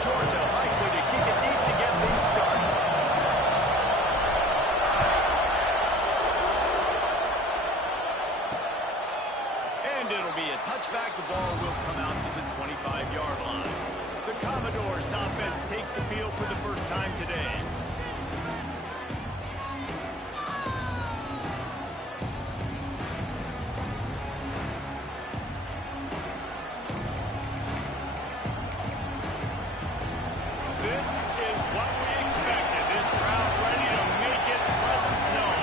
Georgia likely to kick it deep to get things started. And it'll be a touchback. The ball will come out to the 25-yard line. The Commodores offense takes the field for the first time today. This is what we expected. This crowd ready to make its presence known.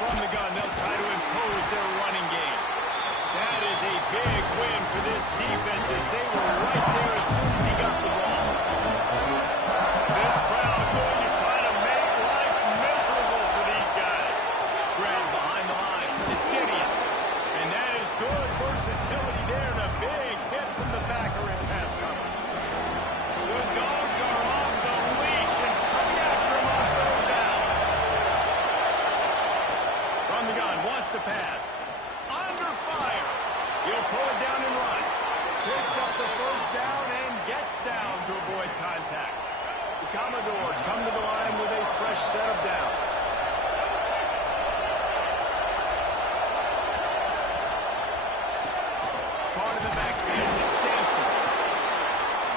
From the gun, they'll try to impose their running game. That is a big win for this defense as they were right there as soon as he got the ball. This crowd going to try to make life miserable for these guys. Grab behind the line. It's Gideon. And that is good versatility there and a big hit from the backer in pass coverage. The Dogs are off the leash and coming after him on third down. From the gun, wants to pass. Under fire. He'll pull it down and run. Picks up the first down and gets down to avoid contact. The Commodores come to the line with a fresh set of downs. Part of the backfield, it's Sampson.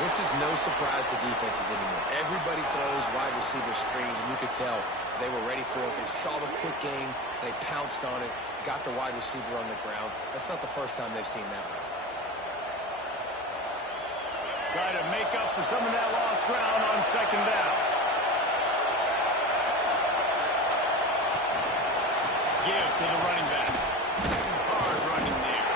This is no surprise to defenses anymore. Everybody throws wide receiver screens, and you could tell they were ready for it. They saw the quick game. They pounced on it, got the wide receiver on the ground. That's not the first time they've seen that one. Try to make up for some of that lost ground on second down. Give to the running back. Hard running there.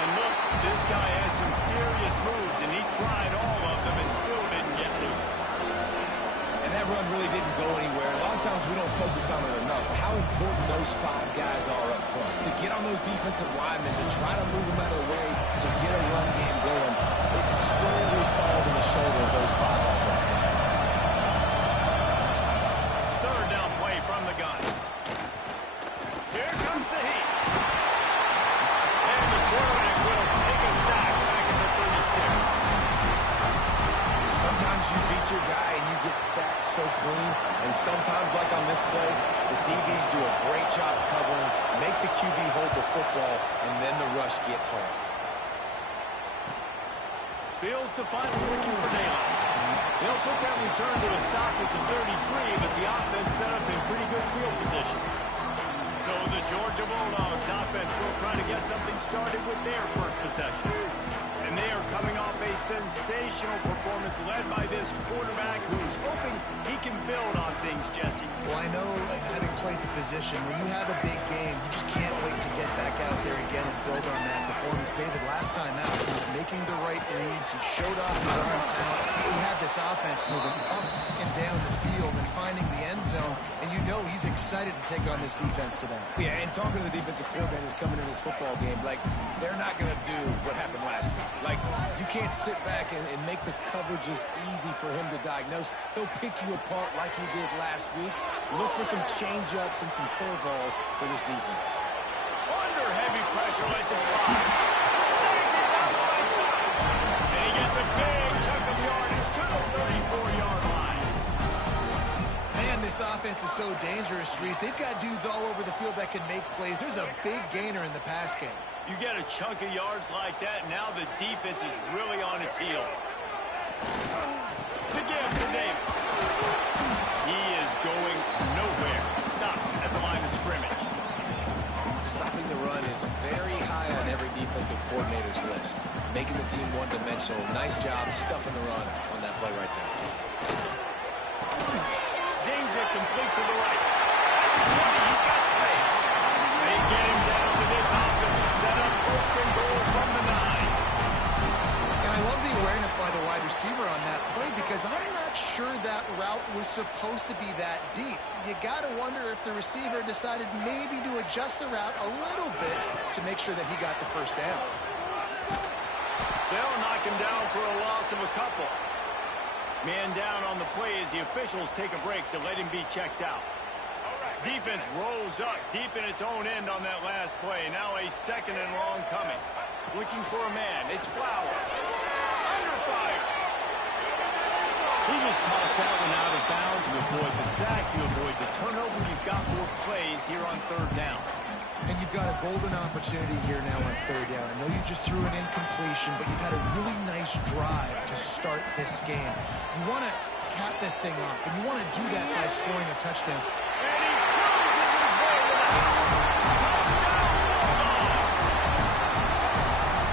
And look, this guy has some serious moves, and he tried all of them and still didn't get loose. And that run really didn't go anywhere. A lot of times we don't focus on it enough. How important those 5 guys are up front. To get on those defensive linemen, to try to move them out of the way, to get a run game going, it squarely falls on the shoulder of those 5 offensive linemen. Third down play from the gun. Here comes the heat. And the quarterback will take a sack back at the 36. Sometimes you beat your guy and you get sacked so clean, and sometimes, like on this play, the DBs do a great job covering, make the QB hold the football, and then the rush gets home. Fields to punt, looking for daylight. They'll put that return to a stop at the 33, but the offense set up in pretty good field position. So the Georgia Bulldogs offense will try to get something started with their first possession. And they are coming off a sensational performance led by this quarterback who's hoping he can build on things, Jesse. Well, I know, having played the position, when you have a big game, you just can't wait to get back out there again and build on that performance. David, last time out, he was making the right reads. He showed off his arm talent. He had this offense moving up and down the field and finding the end zone, and you know he's excited to take on this defense today. Yeah, and talking to the defensive coordinators coming into this football game, like, they're not going to do what happened last week. Like, you can't sit back and make the coverages easy for him to diagnose. He'll pick you apart like he did last week. Look for some change-ups and some curveballs for this defense. Under heavy pressure, lets it fly. Snags it down the right side. And he gets a big chunk of yardage to the 34-yard line. Man, this offense is so dangerous, Reese. They've got dudes all over the field that can make plays. There's a big gainer in the pass game. You get a chunk of yards like that, now the defense is really on its heels. The give to Davis. He is going nowhere. Stop at the line of scrimmage. Stopping the run is very high on every defensive coordinator's list. Making the team one-dimensional. Nice job stuffing the run on that play right there. Zings it complete to the right. 20, he's got space. They get him down to this offensive setup. First and goal from the 9. And I love the awareness by the wide receiver on that play because I'm not sure that route was supposed to be that deep. You got to wonder if the receiver decided maybe to adjust the route a little bit to make sure that he got the first down. They'll knock him down for a loss of a couple. Man down on the play as the officials take a break to let him be checked out. Defense rolls up deep in its own end on that last play. Now a second and long coming. Looking for a man. It's Flowers. Under fire. He just tossed that one out of bounds. You avoid the sack. You avoid the turnover. You've got more plays here on third down. And you've got a golden opportunity here now on third down. I know you just threw an incompletion, but you've had a really nice drive to start this game. You want to cap this thing off, and you want to do that by scoring a touchdown. And he cruises his way to the house. Touchdown, Bulldogs!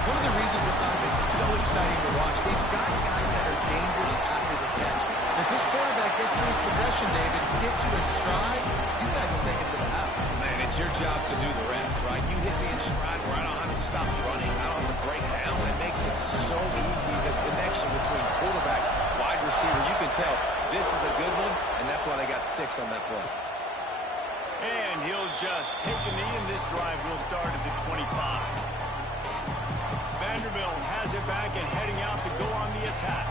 One of the reasons this offense is so exciting to watch, they've got guys that are dangerous after the catch. If this quarterback gets through his progression, David, hits you in stride, these guys will take it to the house. Man, it's your job to do the rest, right? You hit me in stride where I don't have to stop running. I don't have to break down. It makes it so easy, the connection between quarterback, wide receiver. You can tell this is a good one, and that's why they got 6 on that play. And he'll just take a knee, and this drive will start at the 25. Vanderbilt has it back and heading out to go on the attack.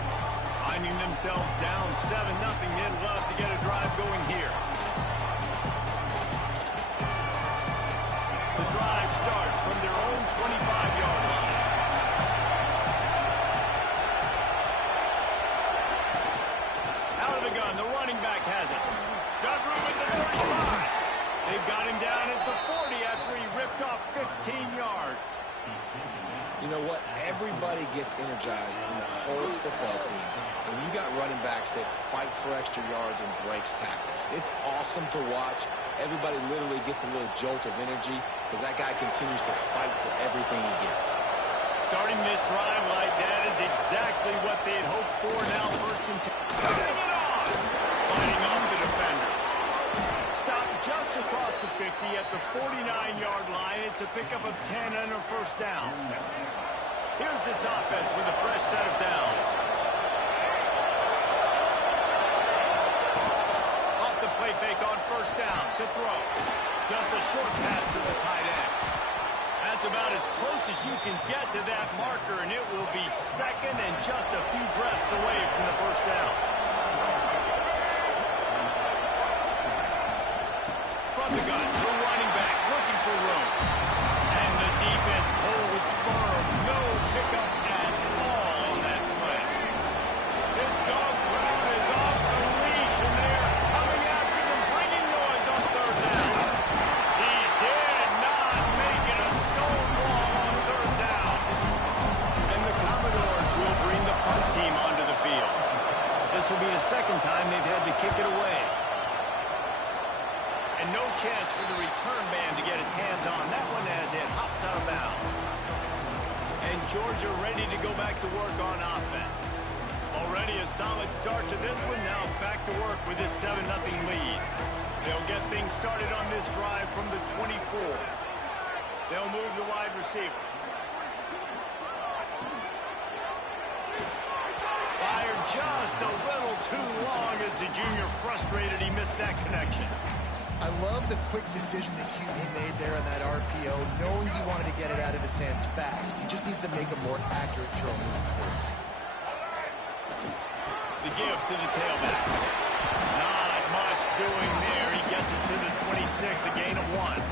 Finding themselves down 7-0. They'd love to get a drive going here. The drive starts from their own 25-yard line. Out of the gun, the running back has it. Got room at the 35. They've got him down at the 40 after he ripped off 15 yards. You know what? Everybody gets energized on the whole football team. When you got running backs that fight for extra yards and breaks tackles, it's awesome to watch. Everybody literally gets a little jolt of energy because that guy continues to fight for everything he gets. Starting this drive like that is exactly what they'd hoped for. Now first and 10. Putting it on! Fighting off the defender. Stopped just across the 50 at the 49-yard line. It's a pickup of 10 and a first down. Here's this offense with a fresh set of downs. Off the play fake on first down to throw. Just a short pass to the tight end. That's about as close as you can get to that marker, and it will be second and just a few breaths away from the first down. From the gun, the running back looking for room. And the defense holds firm. No pickup at all on that play. This dog crowd is off the leash, and they are coming after them, bringing noise on third down. He did not make it a stone wall on third down. And the Commodores will bring the punt team onto the field. This will be the second time they've had to kick it away. And no chance for the return man to get his hands on that one as it hops out of bounds. And Georgia ready to go back to work on offense. Already a solid start to this one. Now back to work with this 7-0 lead. They'll get things started on this drive from the 24. They'll move the wide receiver. Fired just a little too long as the junior frustrated. He missed that connection. I love the quick decision that QB made there on that RPO, knowing he wanted to get it out of his hands fast. He just needs to make a more accurate throw moving forward. The give to the tailback. Not much doing there. He gets it to the 26, a gain of 1.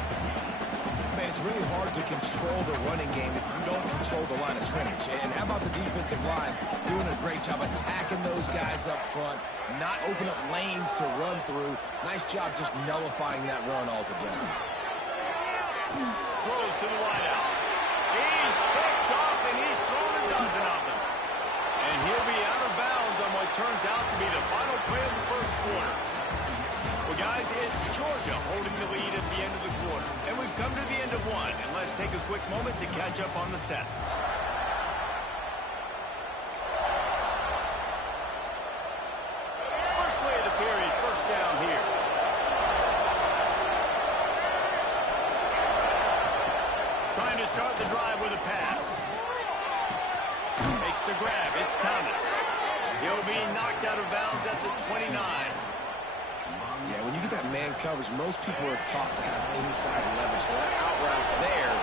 Man, it's really hard to control the running game if you don't control the line of scrimmage. And how about the defensive line doing a great job attacking those guys up front, not open up lanes to run through. Nice job just nullifying that run altogether. Throws to the wideout. He's picked off, and he's thrown a dozen of them. And he'll be out of bounds on what turns out to be the final play of the first quarter. Well, guys, it's Georgia holding the lead at the end of the quarter. And we've come to the end of one. And let's take a quick moment to catch up on the stats. First play of the period, first down here. Trying to start the drive with a pass. Makes the grab. It's Thomas. He'll be knocked out of bounds at the 29. Yeah, when you get that man coverage, most people are taught to have inside leverage. So that out route's there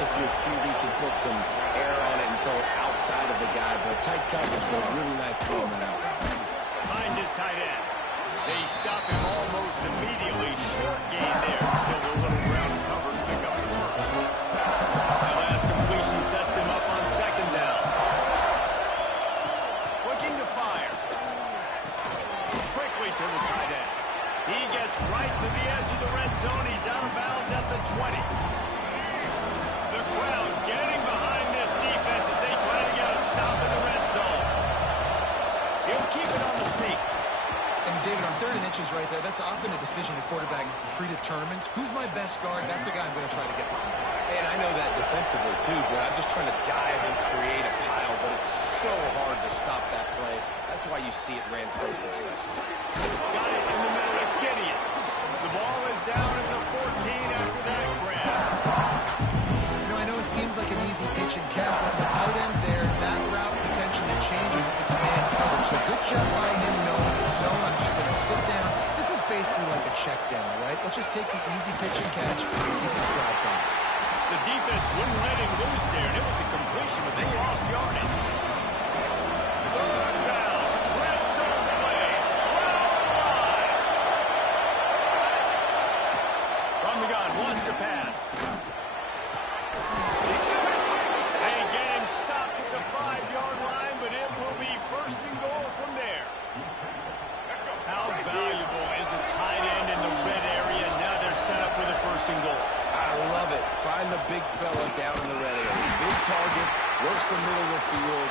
if your QB can put some air on it and throw it outside of the guy. But tight coverage, but really nice throw on that out route. Finds his tight end. They stop him almost immediately. Short gain there. Still a little ground cover to pick up the first. That last completion sets him up right there. That's often a decision the quarterback predetermines. Who's my best guard? That's the guy I'm going to try to get behind. And I know that defensively, too, but I'm just trying to dive and create a pile, but it's so hard to stop that play. That's why you see it ran so successfully. Got it in the middle. It's Gideon. The ball is down at the 14 after that grab. You know, I know it seems like an easy pitch and catch, but for the tight end there, that route potentially changes if it's man coverage. So good job by him knowing the zone. I'm just going to sit down. This is basically like a check down, right? Let's just take the easy pitch and catch and keep the stride down. The defense wouldn't let him loose there, and it was a completion, but they lost yardage. Third down. Red zone play. Alive. From the gun, wants to pass. He's coming. They get him stopped at the 5-yard line, but it will be first and goal from there. How valuable is a tight end in the red area? Now they're set up with a first and goal. I love it. Find the big fella down in the red area. Big target, works the middle of the field,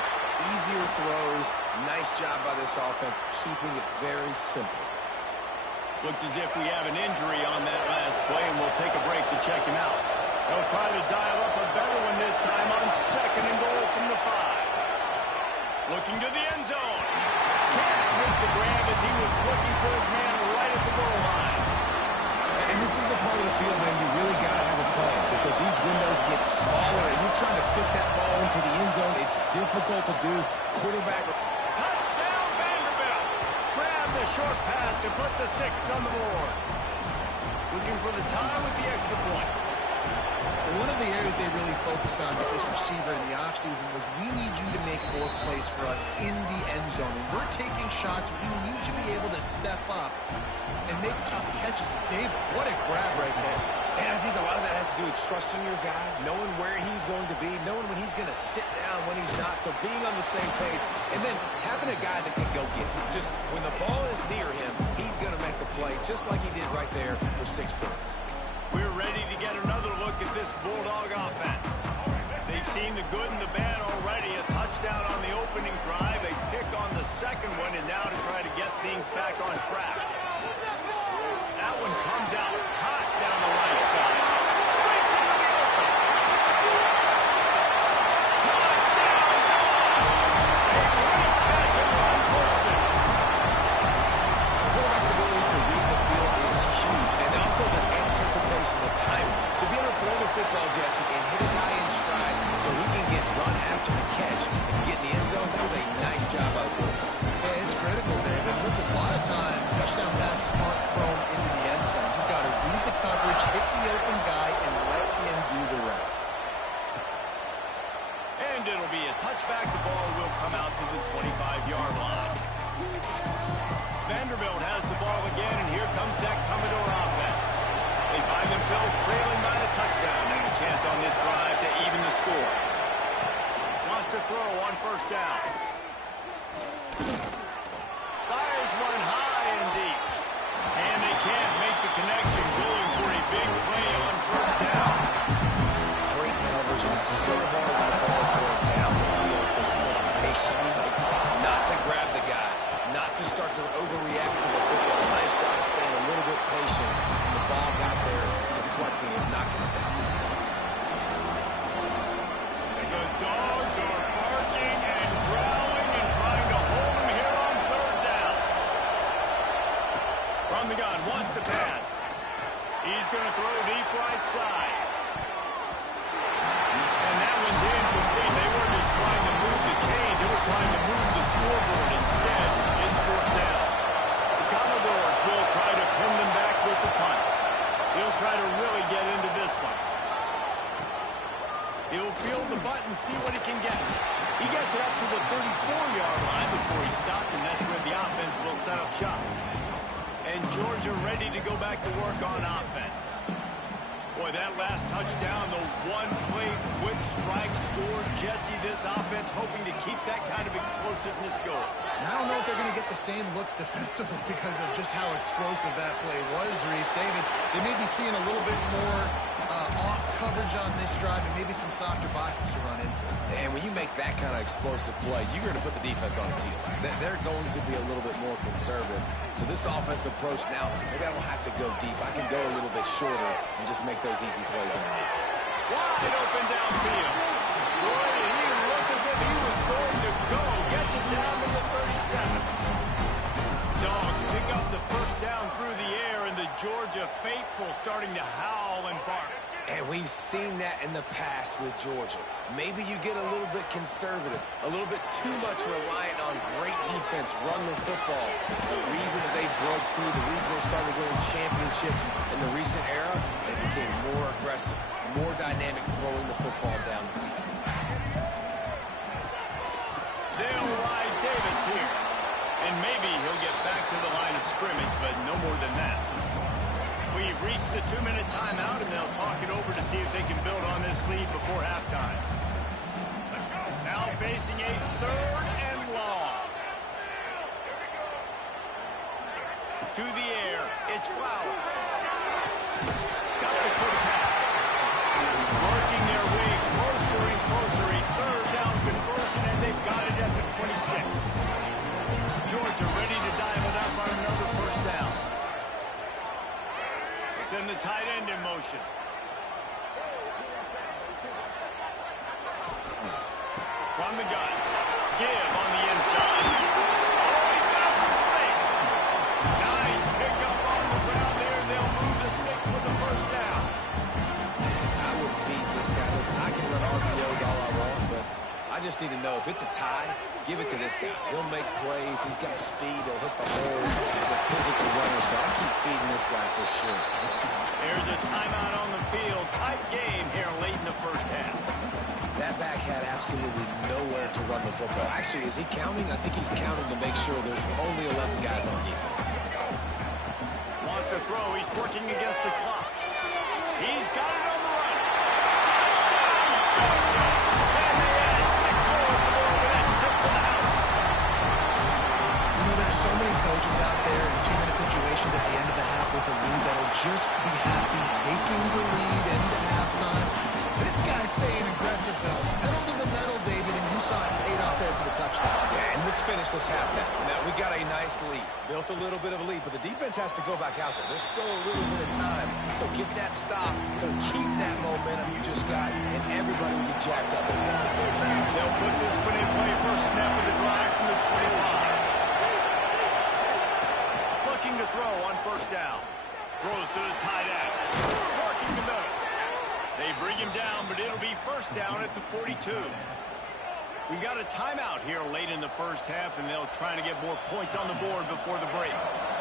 easier throws. Nice job by this offense, keeping it very simple. Looks as if we have an injury on that last play, and we'll take a break to check him out. They'll try to dial up a better one this time on second and goal from the 5. Looking to the end zone. Can't make the grab as he was looking for his man right at the goal line. And this is the part of the field, man, you really got to have a plan because these windows get smaller and you're trying to fit that ball into the end zone. It's difficult to do. Quarterback. Touchdown, Vanderbilt. Grab the short pass to put the 6 on the board. Looking for the tie with the extra point. One of the areas they really focused on with this receiver in the offseason was we need you to make more plays for us in the end zone. When we're taking shots, we need you to be able to step up and make tough catches. David, what a grab right there. And I think a lot of that has to do with trusting your guy, knowing where he's going to be, knowing when he's going to sit down, when he's not. So being on the same page, and then having a guy that can go get it. Just when the ball is near him, he's going to make the play, just like he did right there for 6 points. We're ready to get another look at this Bulldog offense. They've seen the good and the bad already. A touchdown on the opening drive, a pick on the second one, and now to try to get things back on track. That one comes out hot down the right side. Breaks into the open. Touchdown, Dogs! A great catch and run for 6. Quarterback's ability to read the field is huge, and also the anticipation, the timing. To be able to throw the football, Jesse, and hit a guy in stride so he can get run after the catch and get in the end zone, that was a nice job by the quarterback. Yeah, it's critical, David. Listen, a lot of times touchdown passes aren't thrown into the end zone. You've got to read the coverage, hit the open guy, and let him do the rest. And it'll be a touchback. The ball will come out to the 25-yard line. Vanderbilt has the ball again, and here comes that Commodore offense. They find themselves trailing by a touchdown and a chance on this drive to even the score. Wants to throw on first down. Fires one high and deep. And they can't make the connection, going for a big play on first down. Great coverage, and it's so hard when the ball's thrown down the field to stay patient, like not to grab the guy, not to start to overreact to the football. Nice job staying a little bit patient, and the ball got there, deflecting it, knocking it down. The Dogs are barking and growling and trying to hold him here on third down. From the gun, wants to pass. He's going to throw deep right side. And that one's incomplete. They weren't just trying to move the chains. They were trying to move the scoreboard. Instead, it's fourth down. The Commodores will try to pin them back with the punt. He'll try to really get into this one. He'll field the butt and see what he can get. He gets it up to the 34-yard line before he stopped, and that's where the offense will set up shop. And Georgia ready to go back to work on offense. Boy, that last touchdown, the one-play quick strike score. Jesse, this offense hoping to keep that kind of explosiveness going. And I don't know if they're going to get the same looks defensively because of just how explosive that play was, Reese. David, they may be seeing a little bit more off coverage on this drive and maybe some softer boxes to run into. And when you make that kind of explosive play, you're going to put the defense on its heels. They're going to be a little bit more conservative. So this offensive approach now, maybe I don't have to go deep. I can go a little bit shorter and just make those easy plays underneath. Wide open downfield. Boy, he looked as if he was going to go. Gets it down to the 37. Dogs pick up the first down through the air, and the Georgia faithful starting to howl and bark. And we've seen that in the past with Georgia. Maybe you get a little bit conservative, a little bit too much reliant on great defense, run the football. The reason that they broke through, the reason they started winning championships in the recent era, they became more aggressive, more dynamic throwing the football down the field. They'll ride Davis here. And maybe he'll get back to the line of scrimmage, but no more than that. We've reached the 2-minute timeout, and they'll talk it over to see if they can build on this lead before halftime. Now facing a 3rd and long. To the air, it's Flowers. Got the quick pass. Working their way closer and closer. A 3rd down conversion, and they've got it at the 26. Georgia ready to dial it up on another first down. They send the tight end in motion. From the gun. Give on the inside. Oh, he's got some space. Nice pickup on the ground there. They'll move the sticks with the first down. Listen, I would feed this guy. Listen, I can run RPOs all I want, but I just need to know if it's a tie, give it to this guy. He'll make plays. He's got speed. He'll hit the hole. He's a physical runner, so I keep feeding this guy for sure. There's a timeout on the field. Tight game here late in the first half. That back had absolutely nowhere to run the football. Actually, is he counting? I think he's counting to make sure there's only 11 guys on defense. Wants to throw. He's working against the clock. He's got it on the run. Touchdown, Georgia. And they add 6 more to the board with that trip to the house. You know, there's so many coaches out there in 2-minute situations at the end of the half with the lead that'll just be happy taking the lead into halftime. This guy's staying aggressive, though. Pedal to the metal, David, and you saw it paid off there for the touchdown. Yeah, and let's finish this half now. Now, we got a nice lead. Built a little bit of a lead, but the defense has to go back out there. There's still a little bit of time. So get that stop to keep that momentum you just got, and everybody will be jacked up at halftime. They'll put this one in play for a snap of the drive from the 25. Looking to throw on first down. Throws to the tight end. Working the middle. They bring him down, but it'll be first down at the 42. We got a timeout here late in the first half, and they'll try to get more points on the board before the break.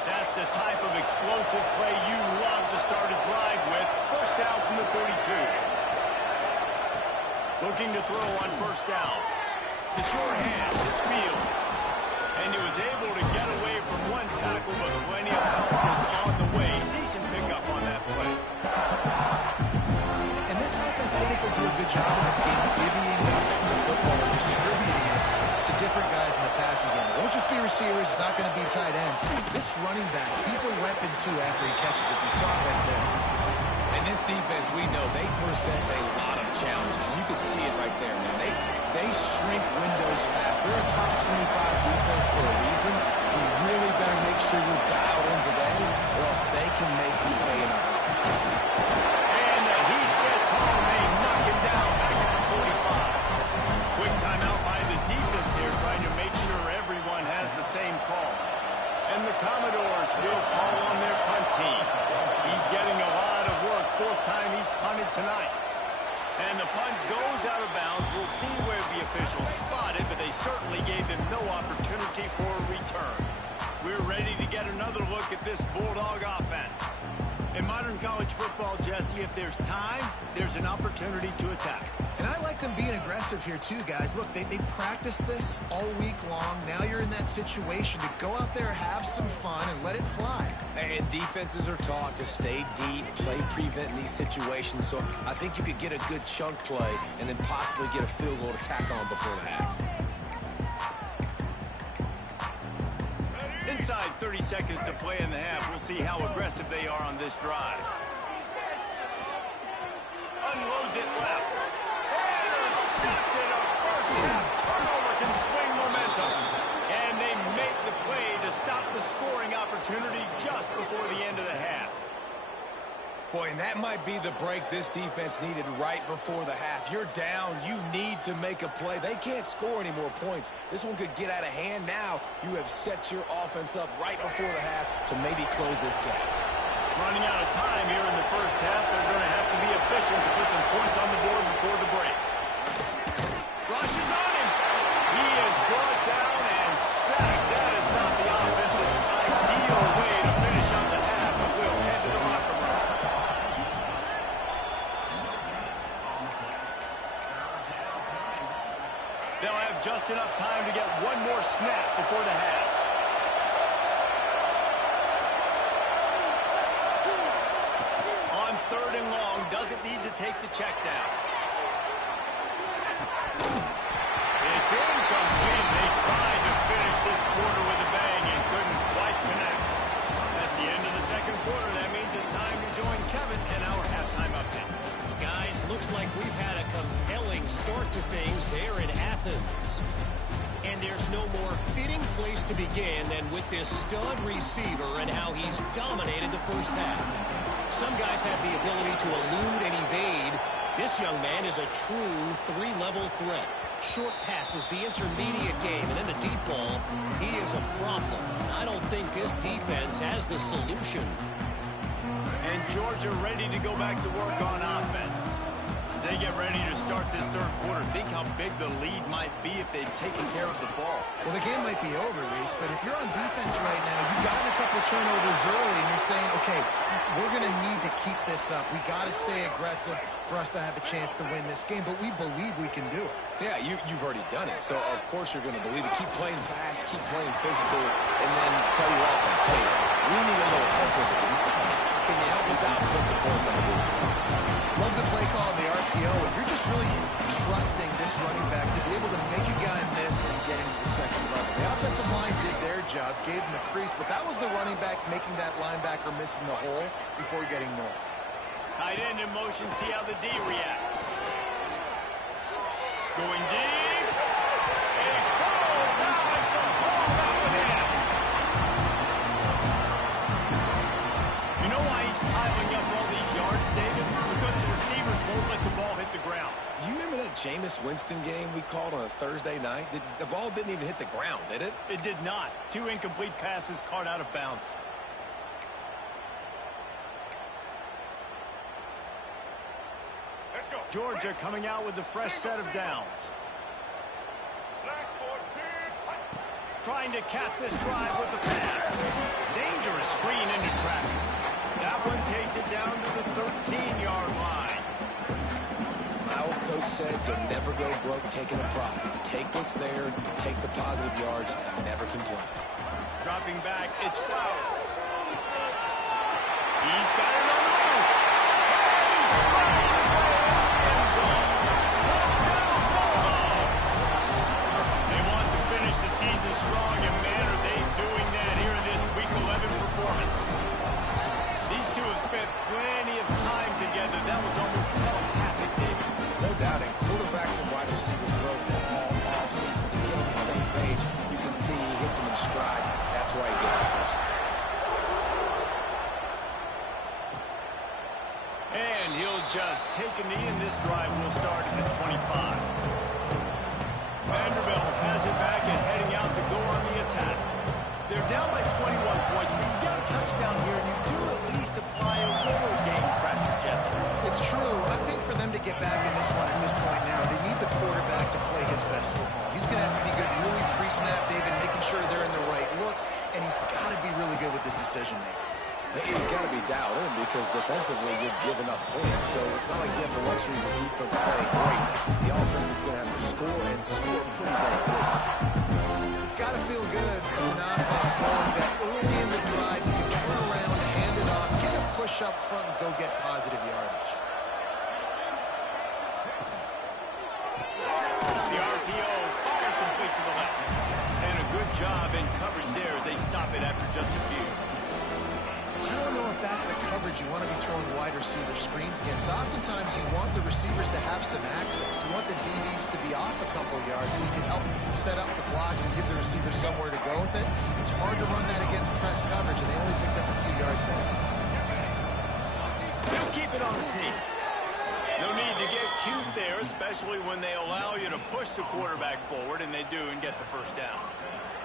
That's the type of explosive play you love to start a drive with. First down from the 42. Looking to throw on first down. The short hands, it's Fields. And he was able to get away from one tackle, but plenty of help was on the way. Decent pickup on that play. And this offense, I think, will do a good job in this game of divvying up the football and distributing it to different guys in the passing game. It won't just be receivers. It's not going to be tight ends. This running back, he's a weapon, too, after he catches it. You saw it right there. And this defense, we know, they present a lot of challenges. And you can see it right there, man. They shrink windows fast. They're a top 25 defense for a reason. You really better make sure you're dialed in today, or else they can make you pay in a hurry. And the heat gets home. They knock him down back at the 45. Quick timeout by the defense here, trying to make sure everyone has the same call. And the Commodores will call on their punt team. He's getting a lot of work. 4th time he's punted tonight. And the punt goes out of bounds. We'll see where the officials spot it, but they certainly gave them no opportunity for a return. We're ready to get another look at this Bulldog offense. In modern college football, Jesse, if there's time, there's an opportunity to attack. And I like them being aggressive here, too, guys. Look, they practiced this all week long. Now you're in that situation to go out there, have some fun, and let it fly. And defenses are taught to stay deep, play prevent in these situations. So I think you could get a good chunk play and then possibly get a field goal to tack on before the half. Inside 30 seconds to play in the half. We'll see how aggressive they are on this drive. loads it left. Intercepted. A first-half turnover can swing momentum. And they make the play to stop the scoring opportunity just before the end of the half. Boy, and that might be the break this defense needed right before the half. You're down. You need to make a play. They can't score any more points. This one could get out of hand. Now you have set your offense up right before the half to maybe close this gap. Running out of time here in the first half. They're going to have to be efficient to put some points on the board before the break. Rushes on him. He is brought down and sacked. That is not the offense's ideal way to finish on the half, but we'll head to the locker room. They'll have just enough time to get one more snap before the half. On 3rd and long, doesn't need to take the check down. It's incomplete. They tried to finish this quarter with a bang and couldn't quite connect. That's the end of the second quarter. That means it's time to join Kevin and our halftime update. Guys, looks like we've had a compelling start to things there in Athens. And there's no more fitting place to begin than with this stud receiver and how he's dominated the first half. Some guys have the ability to elude and evade. This young man is a true three-level threat. Short passes, the intermediate game, and then the deep ball. He is a problem. I don't think this defense has the solution. And Georgia ready to go back to work on offense. As they get ready to start this third quarter, think how big the lead might be if they've taken care of the ball. Well, the game might be over, Reese, but if you're on defense right now, you've gotten a couple turnovers early, and you're saying, okay, we're going to need to keep this up. We got to stay aggressive for us to have a chance to win this game, but we believe we can do it. Yeah, you've already done it, so of course you're going to believe it. Keep playing fast, keep playing physical, and then tell your offense, hey, we need a little help with it. Can you help us out and put some points on the board? Love the play call on the RPO, and you're just really trusting this running back to be able to make a guy miss and get into the second level. The offensive line did their job, gave him a crease, but that was the running back making that linebacker miss in the hole before getting north. Tight end in motion, see how the D reacts. Going deep. A full dive to haul that one in. You know why he's piling up all these yards, David? Because the receivers won't let the ball hit the ground. You remember that Jameis Winston game we called on a Thursday night? The ball didn't even hit the ground, did it? It did not. 2 incomplete passes caught out of bounds. Georgia coming out with a fresh set of downs. Trying to cap this drive with a pass. Dangerous screen into traffic. That one takes it down to the 13-yard line. My old coach said you'll never go broke taking a profit. Take what's there, take the positive yards, and never complain. Dropping back, it's Flowers. He's got it on the move. And he strikes his way out of the end zone. Touchdown, Bulldogs! They want to finish the season strong, and man, are they doing that here in this Week 11 performance. These two have spent plenty of time together. That was almost telepathic, David. No doubt, and quarterbacks and wide receivers throw all season to get on the same page. You can see he hits him in stride. That's why he gets the touchdown. And he'll just take a knee, and this drive will start at the 25. Vanderbilt has it back and heading out to go on the attack. They're down by 21 points, but you get a touchdown here, and you do at least apply a little game pressure, Jesse. It's true. I think for them to get back in this one at this point now, they need the quarterback to play his best football. He's going to have to be good really pre-snap, David, making sure they're in the right looks, and he's got to be really good with his decision-making. He's got to be dialed in because defensively you're giving up points. So it's not like you have the luxury of the defense playing great. The offense is going to have to score and score pretty damn quick. It's got to feel good as an offense knowing that early in the drive you can turn around, hand it off, get a push up front, and go get positive yardage. The RPO fired complete to the left. And a good job in coverage there as they stop it after just a few. I don't know if that's the coverage you want to be throwing wide receiver screens against. Oftentimes, you want the receivers to have some access. You want the DBs to be off a couple of yards so you can help set up the blocks and give the receivers somewhere to go with it. It's hard to run that against press coverage, and they only picked up a few yards there. They'll keep it on the sneak. No need to get cute there, especially when they allow you to push the quarterback forward, and they do, and get the first down.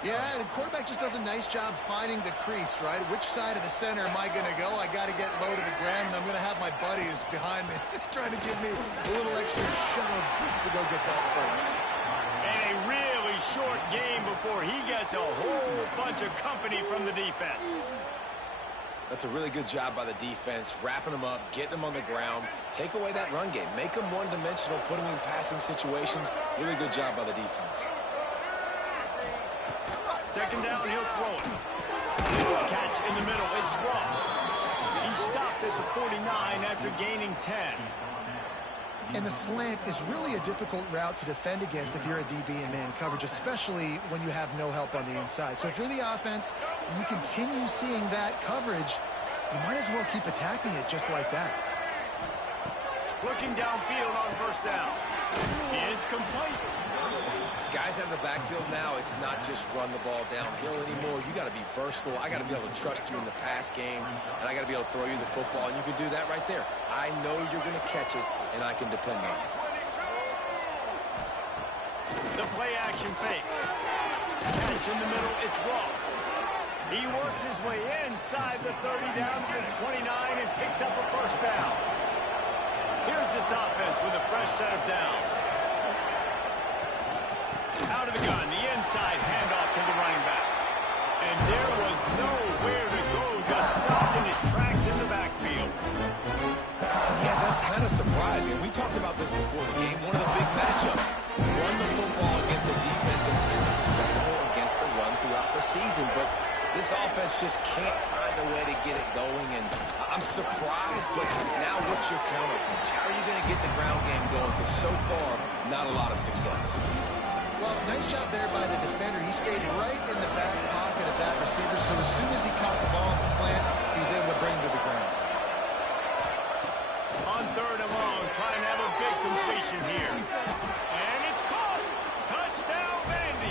Yeah, the quarterback just does a nice job finding the crease, right? Which side of the center am I going to go? I got to get low to the ground, and I'm going to have my buddies behind me trying to give me a little extra shove to go get that first. And a really short game before he gets a whole bunch of company from the defense. That's a really good job by the defense, wrapping them up, getting them on the ground, take away that run game, make them one-dimensional, put them in passing situations. Really good job by the defense. Second down, he'll throw it. Catch in the middle, it's Ross. He stopped at the 49 after gaining 10. And the slant is really a difficult route to defend against if you're a DB in man coverage, especially when you have no help on the inside. So if you're the offense and you continue seeing that coverage, you might as well keep attacking it just like that. Looking downfield on first down. It's complete. Guys out of the backfield now, it's not just run the ball downhill anymore. You got to be versatile. I got to be able to trust you in the pass game, and I got to be able to throw you the football, and you can do that right there. I know you're going to catch it, and I can depend on it. The play action fake. Catch in the middle, it's Ross. He works his way inside the 30 down to the 29 and picks up a first down. Here's this offense with a fresh set of downs. Out of the gun, the inside handoff to the running back. And there was nowhere to go, just stopped in his tracks in the backfield. Yeah, that's kind of surprising. We talked about this before the game. One of the big matchups. Run the football against a defense that's been susceptible against the run throughout the season. But this offense just can't find a way to get it going. And I'm surprised, but now what's your counterpunch? How are you going to get the ground game going? Because so far, not a lot of success. Well, nice job there by the defender. He stayed right in the back pocket of that receiver, so as soon as he caught the ball on the slant, he was able to bring him to the ground. On third and long, trying to have a big completion here. And it's caught! Touchdown, Vandy!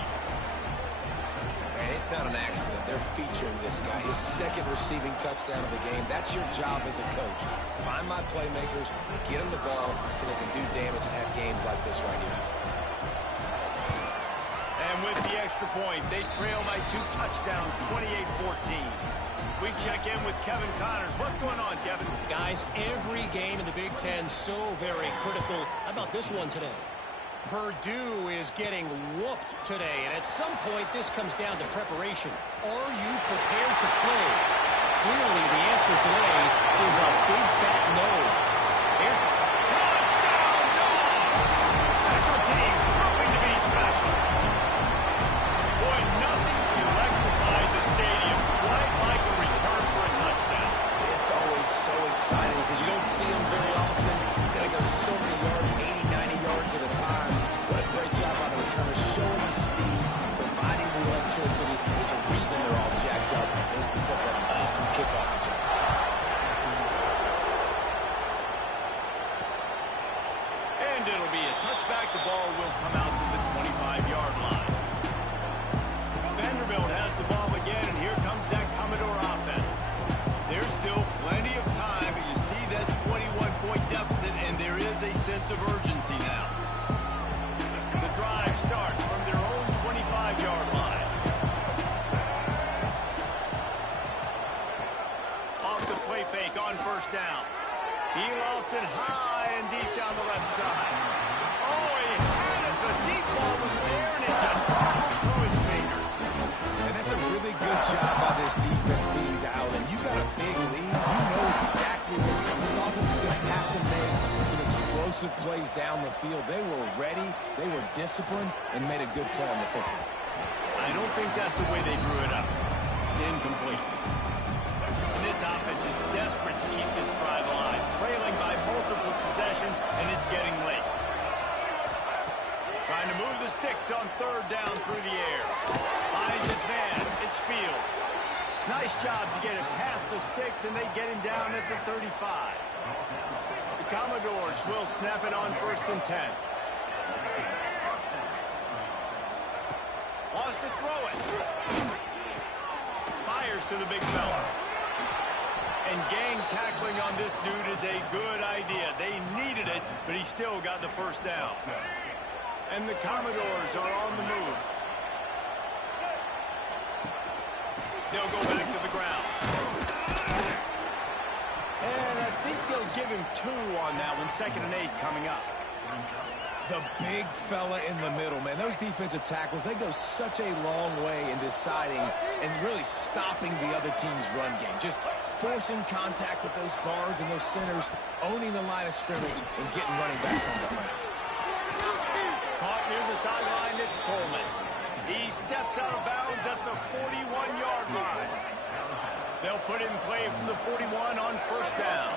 And it's not an accident. They're featuring this guy. His second receiving touchdown of the game. That's your job as a coach. Find my playmakers, get them the ball so they can do damage and have games like this right here. And with the extra point, they trail by 2 touchdowns, 28-14. We check in with Kevin Connors. What's going on, Kevin? Guys, every game in the Big Ten so very critical. How about this one today? Purdue is getting whooped today, and at some point this comes down to preparation. Are you prepared to play? Clearly the answer today is a big fat no. Here. Touchdown, Dogs! Special teams proving to be special. Boy, nothing electrifies a stadium quite like a return for a touchdown. It's always so exciting because you don't see them very often. You got to go so many yards, 80, 90 yards at a time. What a great job by the returners, showing the speed, providing the electricity. There's a reason they're all jacked up. It's because of that awesome kickoff return. And it'll be a touchback. The ball will come out to the 25-yard line. Vanderbilt has the ball again, and here comes that Commodore offense. There's still plenty of time, but you see that 21-point deficit, and there is a sense of urgency now. The drive starts from their own 25-yard line. Off the play fake on first down. He lofts it high and deep down the left side. Oh, he had it. The deep ball was there, and it just trickled through his fingers. And that's a really good job by this defense being dialed in. You got a big lead. You know exactly what's coming. This offense is going to have to make some explosive plays down the field. They were ready, they were disciplined, and made a good play on the football. I don't think that's the way they drew it up. Incomplete. And this offense is desperate to keep this drive alive, trailing by multiple possessions, and it's getting late. Trying to move the sticks on third down through the air. Behind his man, it's Fields. Nice job to get it past the sticks, and they get him down at the 35. The Commodores will snap it on 1st and 10. Wants to throw it. Fires to the big fella. And gang tackling on this dude is a good idea. They needed it, but he still got the first down. And the Commodores are on the move. They'll go back to the ground. And I think they'll give him 2 on that one. 2nd and 8 coming up. The big fella in the middle, man. Those defensive tackles, they go such a long way in deciding and really stopping the other team's run game. Just forcing contact with those guards and those centers, owning the line of scrimmage, and getting running backs on the ground. Caught near the sideline, it's Coleman. He steps out of bounds at the 41-yard line. They'll put in play from the 41 on 1st down.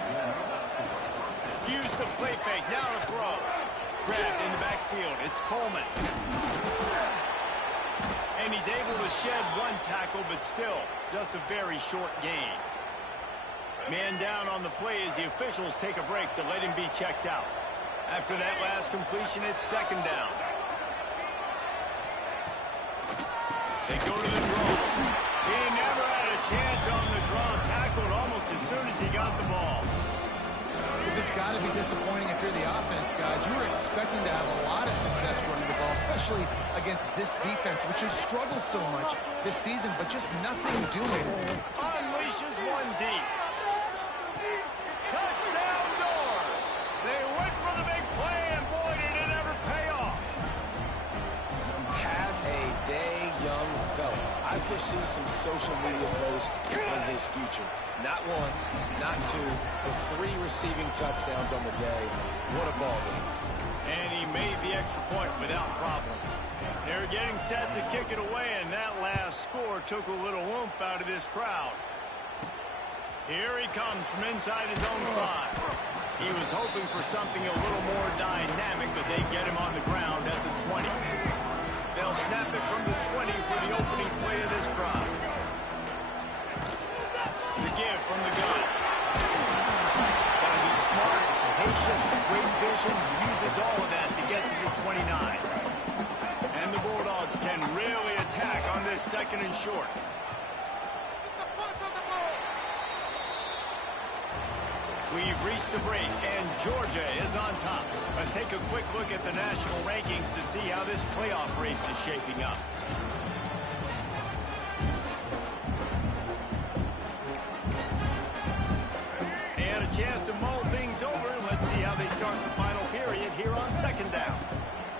Use the play fake, now to throw. Grabbed in the backfield, it's Coleman. And he's able to shed 1 tackle, but still, just a very short gain. Man down on the play as the officials take a break to let him be checked out. After that last completion, it's 2nd down. They go to the draw. He never had a chance on the draw. Tackled almost as soon as he got the ball. This has got to be disappointing if you're the offense, guys. You were expecting to have a lot of success running the ball, especially against this defense, which has struggled so much this season, but just nothing doing. Unleashes 1 deep. Touchdown Doors! They went for the big play, and boy, did it ever pay off. Have a day, young fella. I foresee some social media posts in his future. Not 1, not 2, but 3 receiving touchdowns on the day. What a ball game. And he made the extra point without problem. They're getting set to kick it away, and that last score took a little oomph out of this crowd. Here he comes from inside his own 5. He was hoping for something a little more dynamic, but they get him on the ground at the 20. They'll snap it from the 20 for the opening play of this drive. The give from the gun. Gotta be smart, patient, great vision, uses all of that to get to the 29. And the Bulldogs can really attack on this 2nd and short. We've reached the break, and Georgia is on top. Let's take a quick look at the national rankings to see how this playoff race is shaping up. And a chance to mull things over. Let's see how they start the final period here on 2nd down.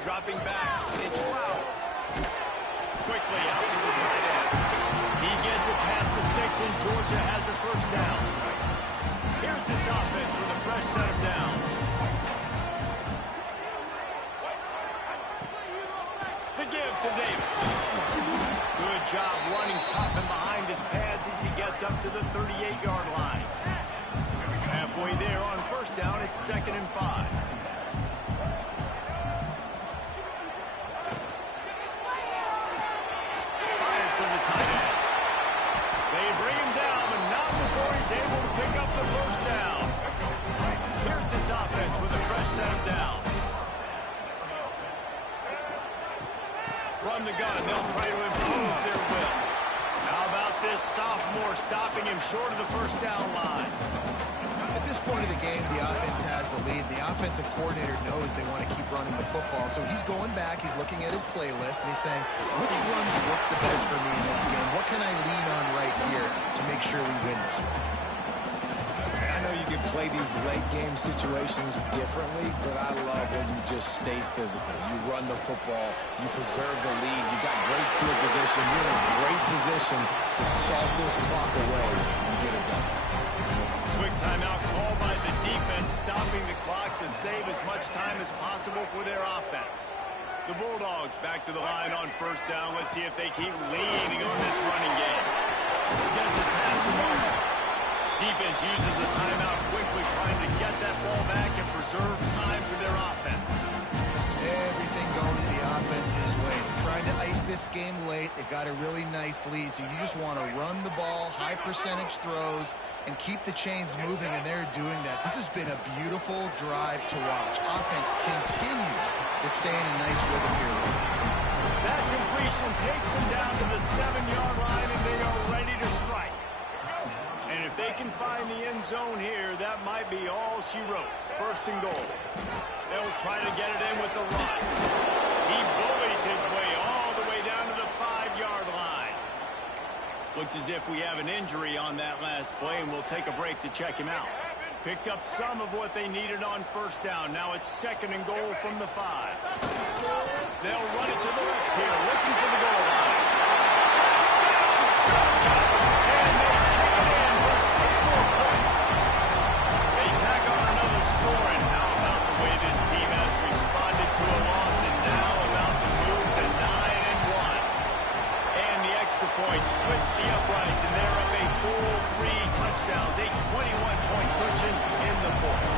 Dropping back, it's Flowers. Quickly out to the tight end. He gets it past the sticks, and Georgia has a 1st down. Here's this offense with a fresh set of downs. The give to Davis. Good job running tough and behind his pads as he gets up to the 38-yard line. Halfway there on 1st down, it's 2nd and 5. Fires to the tight end. They bring him down, but not before he's able to pick up the 1st down. Here's this offense with a fresh set of downs. From the gun, they'll try to impose their will. How about this sophomore stopping him short of the 1st down line? At this point of the game, the offense has the lead. The offensive coordinator knows they want to keep running the football. So he's going back, he's looking at his playlist, and he's saying, which runs work the best for me in this game? What can I lean on right here to make sure we win this one? I know you can play these late game situations differently, but I love when you just stay physical. You run the football, you preserve the lead, you got great field position, you're in a great position to salt this clock away and get it done. Quick timeout call by the defense, stopping the clock to save as much time as possible for their offense. The Bulldogs back to the line on 1st down. Let's see if they keep leaning on this running game. Gets it past the mark. Defense uses a timeout quickly, trying to get that ball back and preserve time for their offense. Everything going the offense's way. They're trying to ice this this game late. They got a really nice lead, so you just want to run the ball, high percentage throws, and keep the chains moving, and they're doing that. This has been a beautiful drive to watch. Offense continues to stay in a nice rhythm here. That completion takes them down to the 7-yard line, and they are ready to strike. And if they can find the end zone here, that might be all she wrote. First and goal. They'll try to get it in with the run. He bullies his way all the way down to the 5-yard line. Looks as if we have an injury on that last play, and we'll take a break to check him out. Picked up some of what they needed on first down. Now it's second and goal from the 5. They'll run it to the left here, looking for the goal line. Georgia! And they take it in for 6 more points. They tack on another score, and how about the way this team has responded to a loss and now about to move to 9-1. And the extra point splits the uprights, and they're up a full 3 touchdowns, a 21-point cushion in the fourth.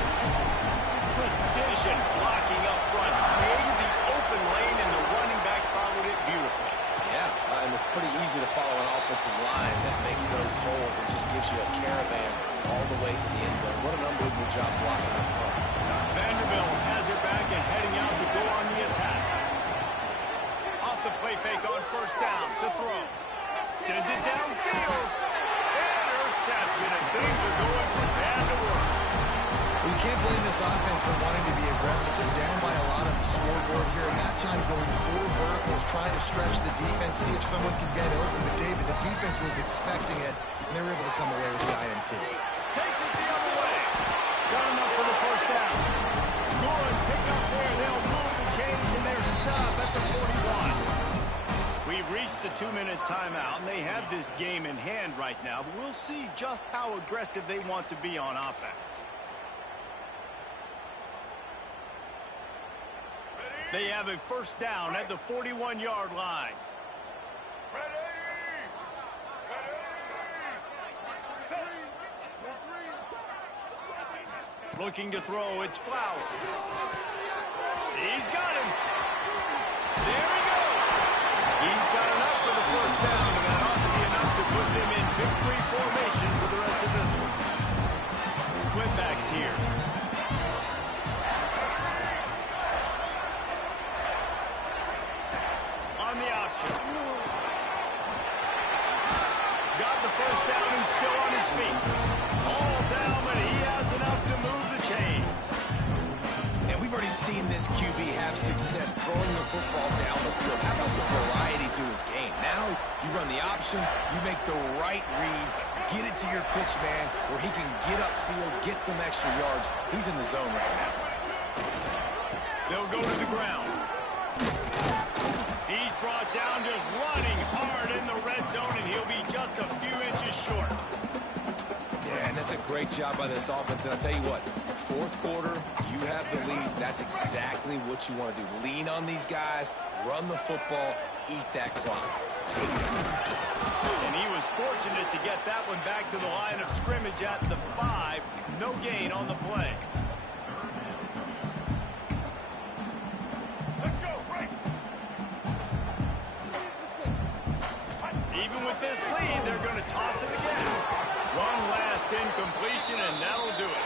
Precision blocking up front, created the open lane, and the running back followed it beautifully. Yeah, and it's pretty easy to follow an offensive line that makes those holes and just gives you a caravan all the way to the end zone. What an unbelievable job blocking up front. Vanderbilt has it back and heading out to go on the attack. Off the play fake on first down to throw. Sends it downfield. Interception, and things are going from bad to worse. You can't blame this offense for wanting to be aggressive. They're down by a lot on the scoreboard here, and that time going 4 verticals, trying to stretch the defense, see if someone can get open. But David, the defense was expecting it, and they were able to come away with the INT. Takes it the other way. Got enough for the first down. Good pick up there. They'll move the chains, and they're sub at the 41. We've reached the 2-minute timeout, and they have this game in hand right now. But we'll see just how aggressive they want to be on offense. They have a first down at the 41-yard line. Looking to throw, it's Flowers. He's got him. There he goes. He's got enough for the first down, and that ought to be enough to put them in victory formation for the rest of this one. Split backs here. On the option. Got the first down and still on his feet. All down, but he has enough to move the chains. And we've already seen this QB have success throwing the football down the field. How about the variety to his game? Now you run the option, you make the right read, get it to your pitch man where he can get upfield, get some extra yards. He's in the zone right now. They'll go to the ground. He's brought down just running hard in the red zone, and he'll be just a few inches short. Yeah, and that's a great job by this offense. And I'll tell you what, fourth quarter, you have the lead. That's exactly what you want to do. Lean on these guys, run the football, eat that clock. And he was fortunate to get that one back to the line of scrimmage at the 5. No gain on the play. Even with this lead, they're going to toss it again. One last incompletion, and that'll do it.